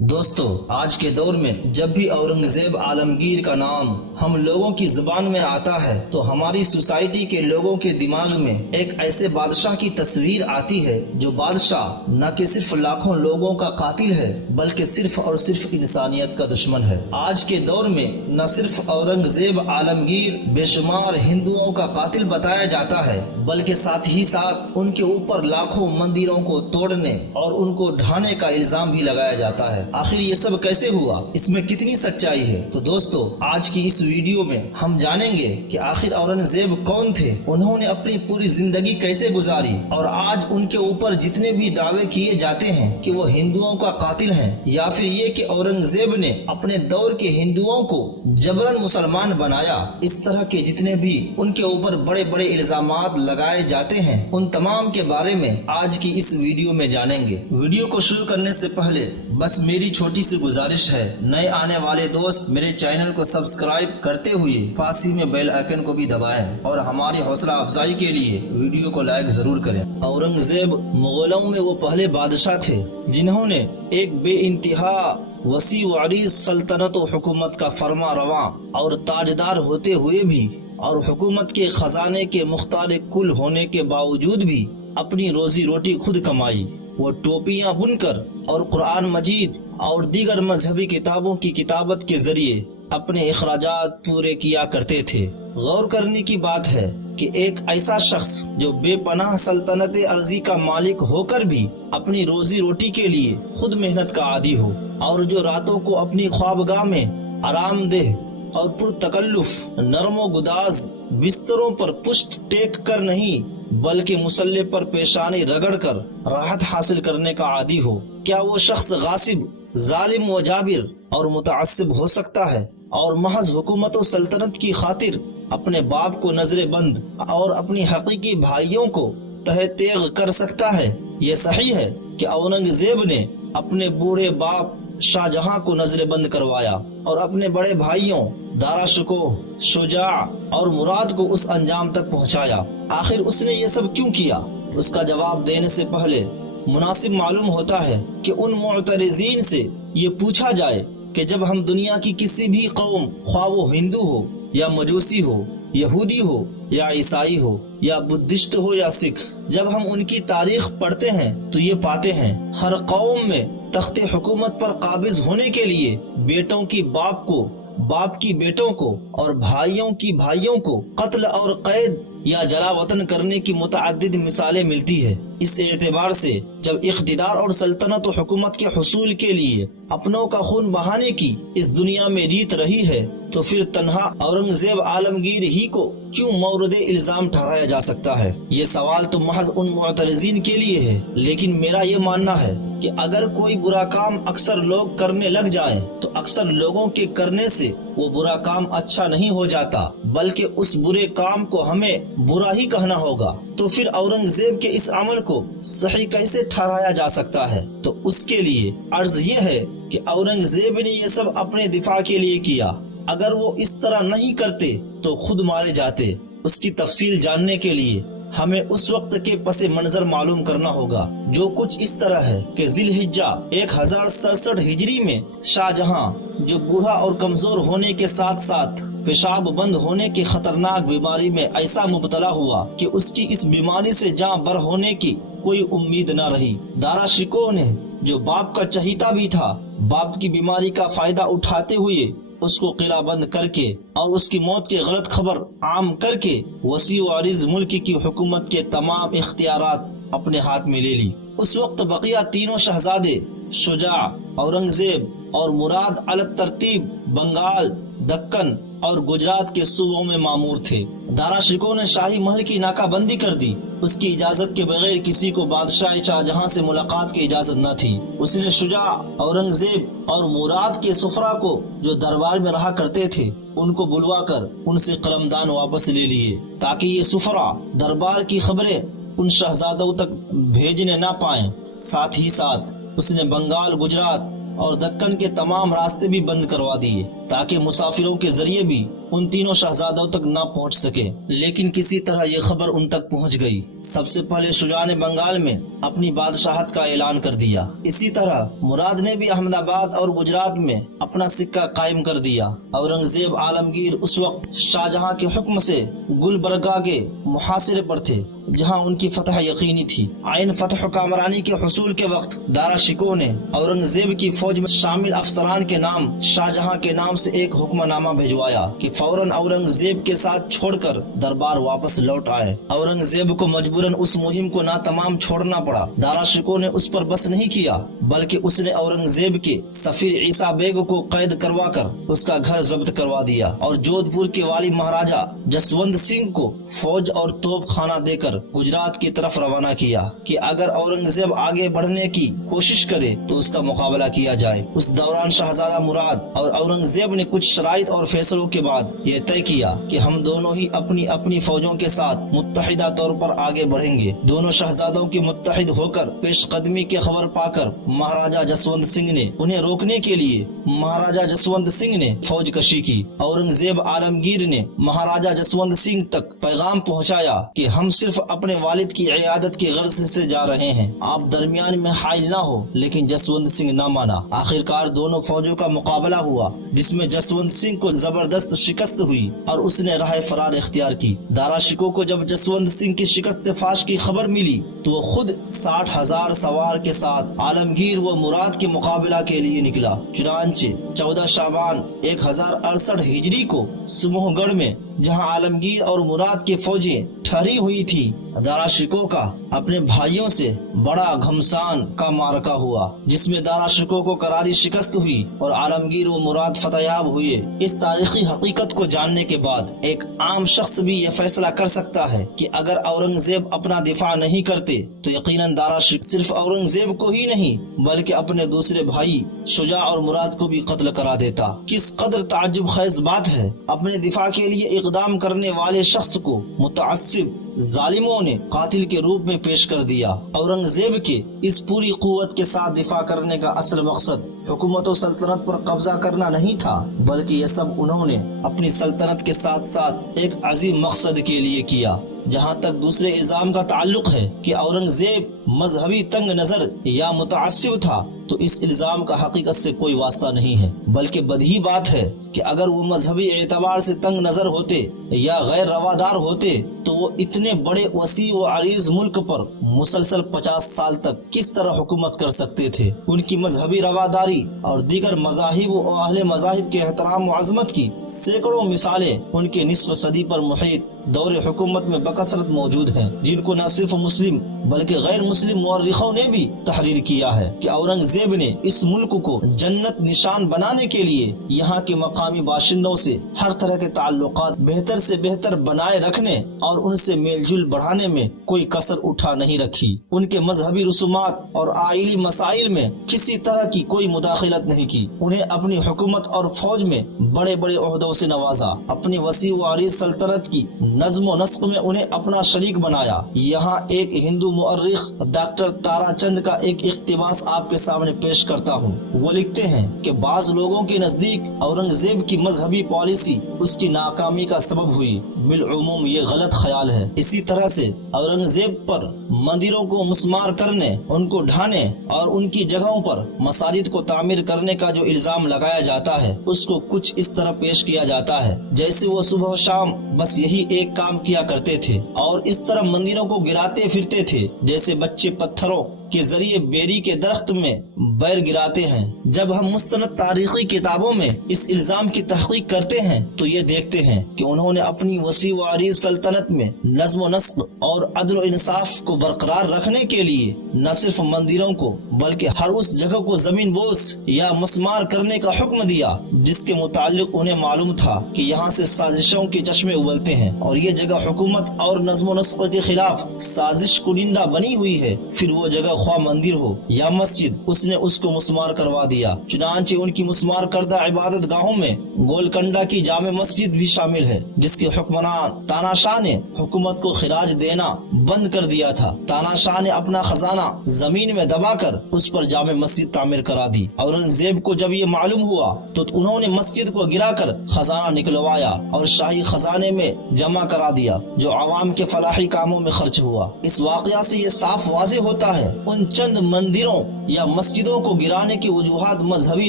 دوستو، آج کے دور میں جب بھی اورنگزیب عالمگیر کا نام ہم لوگوں کی زبان میں آتا ہے تو ہماری سوسائٹی کے لوگوں کے دماغ میں ایک ایسے بادشاہ کی تصویر آتی ہے جو بادشاہ نہ کہ صرف لاکھوں لوگوں کا قاتل ہے بلکہ صرف اور صرف انسانیت کا دشمن ہے۔ آج کے دور میں نہ صرف اورنگزیب عالمگیر بے شمار ہندوؤں کا قاتل بتایا جاتا ہے بلکہ ساتھ ہی ساتھ ان کے اوپر لاکھوں مندروں کو توڑنے اور ان کو ڈھانے کا الزام بھی لگایا جاتا ہے۔ آخر یہ سب کیسے ہوا؟ اس میں کتنی سچائی ہے؟ تو دوستو، آج کی اس ویڈیو میں ہم جانیں گے کہ آخر اورنگزیب کون تھے، انہوں نے اپنی پوری زندگی کیسے گزاری، اور آج ان کے اوپر جتنے بھی دعوے کیے جاتے ہیں کہ وہ ہندوؤں کا قاتل ہیں، یا پھر یہ کہ اورنگزیب نے اپنے دور کے ہندوؤں کو جبرن مسلمان بنایا، اس طرح کے جتنے بھی ان کے اوپر بڑے بڑے الزامات لگائے جاتے ہیں، ان تمام کے بارے میں آج کی اس ویڈیو میں جانیں گے۔ ویڈیو کو شروع کرنے سے پہلے بس میری چھوٹی سی گزارش ہے، نئے آنے والے دوست میرے چینل کو سبسکرائب کرتے ہوئے پاس ہی میں بیل آئیکن کو بھی دبائیں اور ہماری حوصلہ افزائی کے لیے ویڈیو کو لائک ضرور کریں۔ اورنگزیب مغولوں میں وہ پہلے بادشاہ تھے جنہوں نے ایک بے انتہا وسیع و عریض سلطنت و حکومت کا فرما رواں اور تاجدار ہوتے ہوئے بھی اور حکومت کے خزانے کے مختار کل ہونے کے باوجود بھی اپنی روزی روٹی خود کمائی۔ وہ ٹوپیاں بن کر اور قرآن مجید اور دیگر مذہبی کتابوں کی کتابت کے ذریعے اپنے اخراجات پورے کیا کرتے تھے۔ غور کرنے کی بات ہے کہ ایک ایسا شخص جو بے پناہ سلطنت عرضی کا مالک ہو کر بھی اپنی روزی روٹی کے لیے خود محنت کا عادی ہو، اور جو راتوں کو اپنی خوابگاہ میں آرام دہ اور پرتکلف نرم و گداز بستروں پر پشت ٹیک کر نہیں بلکہ مسلح پر پیشانی رگڑ کر راحت حاصل کرنے کا عادی ہو، کیا وہ شخص غاصب، ظالم و جابر اور متعصب ہو سکتا ہے اور محض حکومت و سلطنت کی خاطر اپنے باپ کو نظر بند اور اپنی حقیقی بھائیوں کو تہ تیغ کر سکتا ہے؟ یہ صحیح ہے کہ اورنگزیب نے اپنے بوڑھے باپ شاہ جہاں کو نظر بند کروایا اور اپنے بڑے بھائیوں دارا شکوہ، شجاع اور مراد کو اس انجام تک پہنچایا۔ آخر اس نے یہ سب کیوں کیا؟ اس کا جواب دینے سے پہلے مناسب معلوم ہوتا ہے کہ ان معترضین سے یہ پوچھا جائے کہ جب ہم دنیا کی کسی بھی قوم، خواہ وہ ہندو ہو یا مجوسی ہو، یہودی ہو یا عیسائی ہو یا بدھسٹ ہو یا سکھ، جب ہم ان کی تاریخ پڑھتے ہیں تو یہ پاتے ہیں ہر قوم میں تخت حکومت پر قابض ہونے کے لیے بیٹوں کی باپ کو، باپ کی بیٹوں کو اور بھائیوں کی بھائیوں کو قتل اور قید یا جلا وطن کرنے کی متعدد مثالیں ملتی ہے۔ اس اعتبار سے جب اقتدار اور سلطنت و حکومت کے حصول کے لیے اپنوں کا خون بہانے کی اس دنیا میں ریت رہی ہے تو پھر تنہا اورنگزیب عالمگیر ہی کو کیوں مورد الزام ٹھہرایا جا سکتا ہے؟ یہ سوال تو محض ان معترضین کے لیے ہے، لیکن میرا یہ ماننا ہے کہ اگر کوئی برا کام اکثر لوگ کرنے لگ جائیں تو اکثر لوگوں کے کرنے سے وہ برا کام اچھا نہیں ہو جاتا بلکہ اس برے کام کو ہمیں برا ہی کہنا ہوگا۔ تو پھر اورنگزیب کے اس عمل کو صحیح کیسے ٹھہرایا جا سکتا ہے؟ تو اس کے لیے عرض یہ ہے کہ اورنگزیب نے یہ سب اپنے دفاع کے لیے کیا، اگر وہ اس طرح نہیں کرتے تو خود مارے جاتے۔ اس کی تفصیل جاننے کے لیے ہمیں اس وقت کے پس منظر معلوم کرنا ہوگا، جو کچھ اس طرح ہے کہ ذی الحجہ 1067 ہجری میں شاہ جہاں، جو بوڑھا اور کمزور ہونے کے ساتھ ساتھ پیشاب بند ہونے کی خطرناک بیماری میں ایسا مبتلا ہوا کہ اس کی اس بیماری سے جاں بر ہونے کی کوئی امید نہ رہی، دارا شکوہ نے، جو باپ کا چہیتا بھی تھا، باپ کی بیماری کا فائدہ اٹھاتے ہوئے اس کو قلعہ بند کر کے اور اس کی موت کی غلط خبر عام کر کے وسیع و عریض ملک کی حکومت کے تمام اختیارات اپنے ہاتھ میں لے لی۔ اس وقت بقیہ تینوں شہزادے شجاع، اورنگزیب اور مراد علی ترتیب بنگال، دکن اور گجرات کے صوبوں میں مامور تھے۔ دارا شکوہ نے شاہی محل کی ناکہ بندی کر دی، اس کی اجازت کے بغیر کسی کو بادشاہ شاہ جہاں سے ملاقات کی اجازت نہ تھی۔ اس نے شجاع، اورنگزیب اور مراد کے سفرا کو جو دربار میں رہا کرتے تھے ان کو بلوا کر ان سے قلمدان واپس لے لیے تاکہ یہ سفرا دربار کی خبریں ان شہزادوں تک بھیجنے نہ پائیں۔ ساتھ ہی ساتھ اس نے بنگال، گجرات اور دکن کے تمام راستے بھی بند کروا دیے تاکہ مسافروں کے ذریعے بھی ان تینوں شہزادوں تک نہ پہنچ سکے، لیکن کسی طرح یہ خبر ان تک پہنچ گئی۔ سب سے پہلے شجاع نے بنگال میں اپنی بادشاہت کا اعلان کر دیا۔ اسی طرح مراد نے بھی احمد آباد اور گجرات میں اپنا سکہ قائم کر دیا۔ اورنگزیب عالمگیر اس وقت شاہجہاں کے حکم سے گلبرگہ کے محاصرے پر تھے جہاں ان کی فتح یقینی تھی۔ عین فتح کامرانی کے حصول کے وقت دارا شکوہ نے اورنگزیب کی فوج میں شامل افسران کے نام شاہجہاں کے نام سے ایک حکم نامہ بھجوایا کہ فوراً اورنگزیب کے ساتھ چھوڑ کر دربار واپس لوٹ آئے۔ اورنگزیب کو مجبوراً اس مہم کو ناتمام چھوڑنا پڑا۔ دارا شکوہ نے اس پر بس نہیں کیا بلکہ اس نے اورنگزیب کے سفیر عیسیٰ بیگ کو قید کروا کر اس کا گھر ضبط کروا دیا اور جودھ پور کے والی مہاراجہ جسونت سنگھ کو فوج اور توپ خانہ دے کر گجرات کی طرف روانہ کیا کہ اگر اورنگزیب آگے بڑھنے کی کوشش کرے تو اس کا مقابلہ کیا جائے۔ اس دوران شہزادہ مراد اور اورنگزیب نے کچھ شرائط اور فیصلوں کے بعد یہ طے کیا کہ ہم دونوں ہی اپنی اپنی فوجوں کے ساتھ متحدہ طور پر آگے بڑھیں گے۔ دونوں شہزادوں کی متحد ہو کر پیش قدمی کی خبر پا کر مہاراجہ جسونت سنگھ نے انہیں روکنے کے لیے مہاراجہ جسونت سنگھ نے فوج کشی کی۔ اورنگزیب عالمگیر نے مہاراجہ جسونت سنگھ تک پیغام پہنچایا کہ ہم صرف اپنے والد کی عیادت کی غرض سے جا رہے ہیں، آپ درمیان میں حائل نہ ہو، لیکن جسونت سنگھ نہ مانا۔ آخرکار دونوں فوجوں کا مقابلہ ہوا جس میں جسونت سنگھ کو زبردست شکست ہوئی اور اس نے راہ فرار اختیار کی۔ دارا شکوہ کو جب جسونت سنگھ کی شکست فاش کی خبر ملی تو وہ خود 60,000 سوار کے ساتھ عالمگیر و مراد کے مقابلہ کے لیے نکلا۔ چنانچہ 14 شعبان 1068 ہجری کو سموہ گڑھ میں جہاں عالمگیر اور مراد کی فوجیں ٹھہری ہوئی تھی، دارا شکوہ کا اپنے بھائیوں سے بڑا گھمسان کا معرکہ ہوا جس میں دارا شکوہ کو کراری شکست ہوئی اور عالمگیر و مراد فتح یاب ہوئے۔ اس تاریخی حقیقت کو جاننے کے بعد ایک عام شخص بھی یہ فیصلہ کر سکتا ہے کہ اگر اورنگزیب اپنا دفاع نہیں کرتے تو یقیناً دارا شکوہ صرف اورنگزیب کو ہی نہیں بلکہ اپنے دوسرے بھائی شجاع اور مراد کو بھی قتل کرا دیتا۔ کس قدر تعجب خیز بات ہے، اپنے دفاع کے لیے اقدام کرنے والے شخص کو متعصب ظالموں نے قاتل کے روپ میں پیش کر دیا۔ اورنگزیب کے اس پوری قوت کے ساتھ دفاع کرنے کا اصل مقصد حکومت و سلطنت پر قبضہ کرنا نہیں تھا بلکہ یہ سب انہوں نے اپنی سلطنت کے ساتھ ساتھ ایک عظیم مقصد کے لیے کیا۔ جہاں تک دوسرے الزام کا تعلق ہے کہ اورنگزیب مذہبی تنگ نظر یا متعصب تھا تو اس الزام کا حقیقت سے کوئی واسطہ نہیں ہے بلکہ بدیہی بات ہے کہ اگر وہ مذہبی اعتبار سے تنگ نظر ہوتے یا غیر روادار ہوتے تو وہ اتنے بڑے وسیع و عریض ملک پر مسلسل 50 سال تک کس طرح حکومت کر سکتے تھے۔ ان کی مذہبی رواداری اور دیگر مذاہب و اہل مذاہب کے احترام و عظمت کی سینکڑوں مثالیں ان کے نصف صدی پر محیط دور حکومت میں بکثرت موجود ہیں، جن کو نہ صرف مسلم بلکہ غیر مسلم مورخوں نے بھی تحریر کیا ہے کہ اورنگزیب نے اس ملک کو جنت نشان بنانے کے لیے یہاں کے مقامی باشندوں سے ہر طرح کے تعلقات بہتر سے بہتر بنائے رکھنے اور ان سے میل جل بڑھانے میں کوئی کسر اٹھا نہیں رکھی۔ ان کے مذہبی رسومات اور آئلی مسائل میں کسی طرح کی کوئی مداخلت نہیں کی۔ انہیں اپنی حکومت اور فوج میں بڑے بڑے عہدوں سے نوازا۔ اپنی وسیع و عریض سلطنت کی نظم و نسق میں انہیں اپنا شریک بنایا۔ یہاں ایک ہندو مؤرخ ڈاکٹر تارا چند کا ایک اقتباس آپ کے سامنے پیش کرتا ہوں۔ وہ لکھتے ہیں کہ بعض لوگوں کے نزدیک اورنگزیب کی مذہبی پالیسی اس کی ناکامی کا سبب ہوئی، بالعموم یہ غلط خیال ہے۔ اسی طرح سے اورنگزیب پر مندروں کو مسمار کرنے، ان کو ڈھانے اور ان کی جگہوں پر مساجد کو تعمیر کرنے کا جو الزام لگایا جاتا ہے اس کو کچھ اس طرح پیش کیا جاتا ہے جیسے وہ صبح و شام بس یہی ایک کام کیا کرتے تھے اور اس طرح مندروں کو گراتے پھرتے تھے جیسے بچے پتھروں کے ذریعے بیری کے درخت میں بیر گراتے ہیں۔ جب ہم مستند تاریخی کتابوں میں اس الزام کی تحقیق کرتے ہیں تو یہ دیکھتے ہیں کہ انہوں نے اپنی وسیع و عریض سلطنت میں نظم و نسق اور عدل و انصاف کو برقرار رکھنے کے لیے نہ صرف مندروں کو بلکہ ہر اس جگہ کو زمین بوس یا مسمار کرنے کا حکم دیا جس کے متعلق انہیں معلوم تھا کہ یہاں سے سازشوں کے چشمے ابلتے ہیں اور یہ جگہ حکومت اور نظم و نسق کے خلاف سازش کنندہ بنی ہوئی ہے۔ پھر وہ جگہ خواہ مندر ہو یا مسجد اس نے اس کو مسمار کروا دیا۔ چنانچہ ان کی مسمار کردہ عبادت گاہوں میں گولکنڈہ کی جامع مسجد بھی شامل ہے جس کے حکمران تانا شاہ نے حکومت کو خراج دینا بند کر دیا تھا۔ تانا شاہ نے اپنا خزانہ زمین میں دبا کر اس پر جامع مسجد تعمیر کرا دی۔ اورنگزیب کو جب یہ معلوم ہوا تو انہوں انہوں نے مسجد کو گرا کر خزانہ نکلوایا اور شاہی خزانے میں جمع کرا دیا جو عوام کے فلاحی کاموں میں خرچ ہوا۔ اس واقعہ سے یہ صاف واضح ہوتا ہے ان چند مندروں یا مسجدوں کو گرانے کی وجوہات مذہبی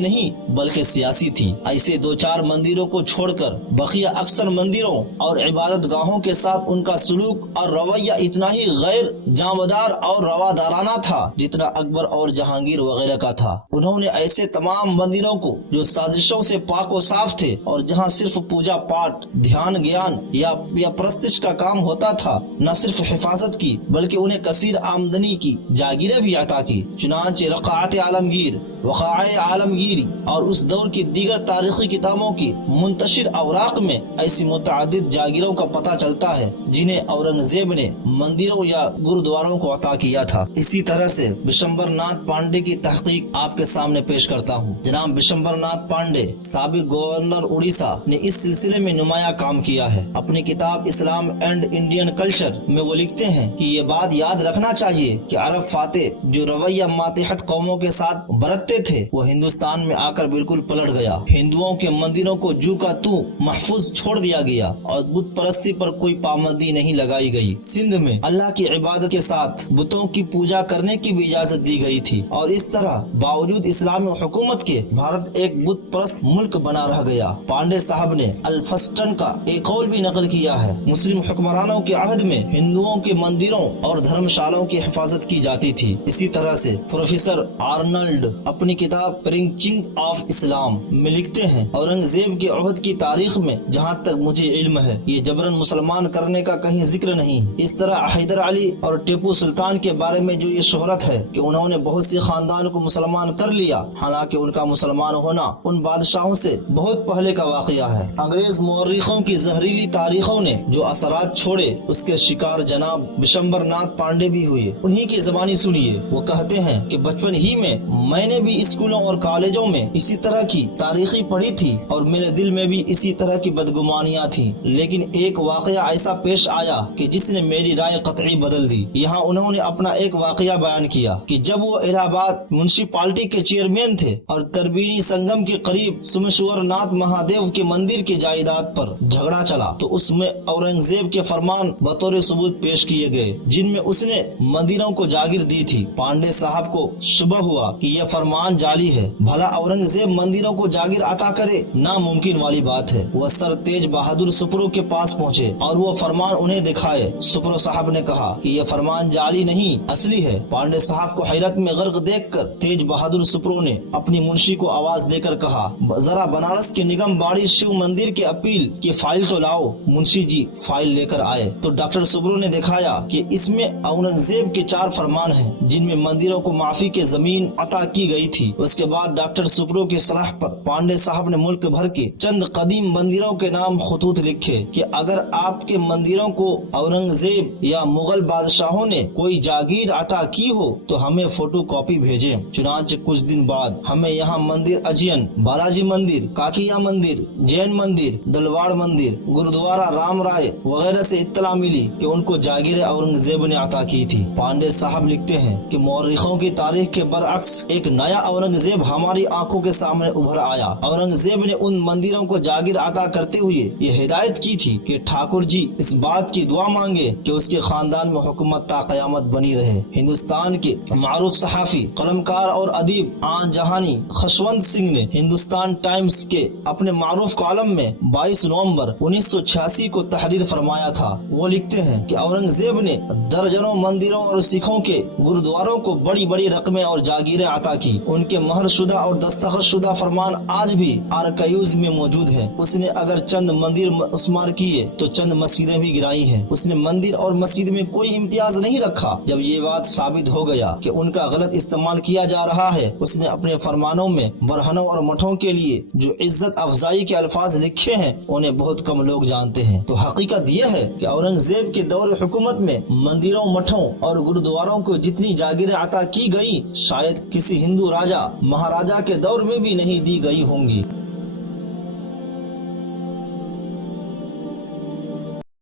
نہیں بلکہ سیاسی تھی۔ ایسے دو چار مندروں کو چھوڑ کر بقیہ اکثر مندروں اور عبادت گاہوں کے ساتھ ان کا سلوک اور رویہ اتنا ہی غیر جانبدار اور روادارانہ تھا جتنا اکبر اور جہانگیر وغیرہ کا تھا۔ انہوں نے ایسے تمام مندروں کو جو سازشوں سے پاک و صاف تھے اور جہاں صرف پوجا پاٹ، دھیان گیان یا پرستش کا کام ہوتا تھا، نہ صرف حفاظت کی بلکہ انہیں کثیر آمدنی کی جاگیریں بھی عطا کی۔ چنانچہ رقعت عالمگیر، وقائع عالمگیری اور اس دور کی دیگر تاریخی کتابوں کی منتشر اوراق میں ایسی متعدد جاگیروں کا پتہ چلتا ہے جنہیں اورنگزیب نے مندروں یا گرودواروں کو عطا کیا تھا۔ اسی طرح سے بشمبر ناتھ پانڈے کی تحقیق آپ کے سامنے پیش کرتا ہوں۔ جناب بشمبر ناتھ پانڈے سابق گورنر اڑیسہ نے اس سلسلے میں نمایاں کام کیا ہے۔ اپنی کتاب اسلام اینڈ انڈین کلچر میں وہ لکھتے ہیں کہ یہ بات یاد رکھنا چاہیے کہ عرب فاتح جو رویہ ماتحت قوموں کے ساتھ برتتے تھے وہ ہندوستان میں آ کر بالکل پلٹ گیا۔ ہندوؤں کے مندروں کو جو کا تو محفوظ چھوڑ دیا گیا اور بت پرستی پر کوئی پابندی نہیں لگائی گئی۔ سندھ میں اللہ کی عبادت کے ساتھ بتوں کی پوجا کرنے کی بھی اجازت دی گئی تھی، اور اس طرح باوجود اسلامی حکومت کے بھارت ایک بت پرست ملک بنا رہ گیا۔ پانڈے صاحب نے الفسٹن کا ایک قول بھی نقل کیا ہے۔ مسلم حکمرانوں کے عہد میں ہندوؤں کے مندروں اور دھرم شالوں کی حفاظت کی جاتی تھی۔ اسی طرح سے پروفیسر آرنلڈ اپنی کتاب پرنچنگ آف اسلام میں لکھتے ہیں، اورنگزیب کے عہد کی تاریخ میں جہاں تک مجھے علم ہے یہ جبرن مسلمان کرنے کا کہیں ذکر نہیں۔ اس طرح حیدر علی اور ٹیپو سلطان کے بارے میں جو یہ شہرت ہے کہ انہوں نے بہت سے خاندان کو مسلمان کر لیا، حالانکہ ان کا مسلمان ہونا ان بادشاہوں سے بہت پہلے کا واقعہ ہے۔ انگریز مورخوں کی زہریلی تاریخوں نے جو اثرات چھوڑے اس کے شکار جناب بشمبر ناتھ پانڈے بھی ہوئے۔ انہی کی زبانی سنیے، وہ کہتے ہیں کہ بچپن ہی میں نے بھی اسکولوں اور کالجوں میں اسی طرح کی تاریخی پڑھی تھی اور میرے دل میں بھی اسی طرح کی بدگمانیاں تھیں، لیکن ایک واقعہ ایسا پیش آیا کہ جس نے میری رائے قطعی بدل دی۔ یہاں انہوں نے اپنا ایک واقعہ بیان کیا کہ جب وہ الہ آباد میونسپلٹی کے چیئرمین تھے اور تربینی سنگم کے قریب سومیشور ناتھ مہادیو کے مندر کی جائیداد پر جھگڑا چلا تو اس میں اورنگزیب کے فرمان بطور ثبوت پیش کیے گئے جن میں اس نے مندروں کو جاگیر دی تھی۔ پانڈے صاحب کو شبہ ہوا کہ یہ فرمان جعلی ہے، بھلا اورنگزیب مندروں کو جاگیر عطا کرے؟ ناممکن والی بات ہے۔ وہ سر تیج بہادر سپرو کے پاس پہنچے اور وہ فرمان انہیں دکھائے۔ سپرو صاحب نے کہا کہ یہ فرمان جعلی نہیں اصلی ہے۔ پانڈے صاحب کو حیرت میں غرق دیکھ کر تیج بہادر سپرو نے اپنی منشی کو آواز دے کر کہا، ذرا بنارس کے نگم باڑی شیو مندر کے اپیل کی فائل تو لاؤ۔ منشی جی فائل لے کر آئے تو ڈاکٹر سپرو نے دکھایا کہ اس میں اورنگزیب کے 4 فرمان ہیں جن میں مندروں کو معافی کے زمین عطا کی گئی تھی۔ اس کے بعد ڈاکٹر سپرو کی صلاح پر پانڈے صاحب نے ملک بھر کے چند قدیم مندروں کے نام خطوط لکھے کہ اگر آپ کے مندروں کو اورنگزیب یا مغل بادشاہوں نے کوئی جاگیر عطا کی ہو تو ہمیں فوٹو کاپی بھیجیں۔ چنانچہ کچھ دن بعد ہمیں یہاں مندر اجین، بالاجی مندر، کاکیا مندر، جین مندر، دلواڑ مندر، گرودوارا رام رائے وغیرہ سے اطلاع ملی کہ ان کو جاگیر اورنگزیب نے عطا کی تھی۔ پانڈے صاحب لکھتے ہیں کہ مورخوں کی تاریخ کے برعکس ایک نیا اورنگزیب ہماری آنکھوں کے سامنے ابھر آیا۔ اورنگزیب نے ان مندروں کو جاگیر عطا کرتے ہوئے یہ ہدایت کی تھی کہ ٹھاکر جی اس بات کی دعا مانگے کہ اس کے خاندان میں حکومت تا قیامت بنی رہے۔ ہندوستان کے معروف صحافی، قلمکار اور ادیب آن جہانی خشونت سنگھ نے ہندوستان ٹائمز کے اپنے معروف کالم میں 22 نومبر 1986 کو تحریر فرمایا تھا۔ وہ لکھتے ہیں کہ اورنگزیب نے درجنوں مندروں اور سکھوں کے گرودواروں کو بڑی بڑی رقمیں اور جاگیریں عطا کی۔ ان کے مہر شدہ اور دستخط شدہ فرمان آج بھی آرکائیوز میں موجود ہیں۔ اس نے اگر چند مندر مسمار کیے تو چند مسجدیں بھی گرائی ہیں۔ اس نے مندر اور مسجد میں کوئی امتیاز نہیں رکھا۔ جب یہ بات ثابت ہو گیا کہ ان کا غلط استعمال کیا جا رہا ہے، اس نے اپنے فرمانوں میں برہنوں اور مٹھوں کے لیے جو عزت افزائی کے الفاظ لکھے ہیں انہیں بہت کم لوگ جانتے ہیں۔ تو حقیقت یہ ہے کہ اورنگزیب کے دور حکومت میں مندروں، مٹھوں اور گرودواروں کو جتنی جاگیریں عطا کی گئی شاید کسی ہندو راجا مہاراجا کے دور میں بھی نہیں دی گئی ہوں گی۔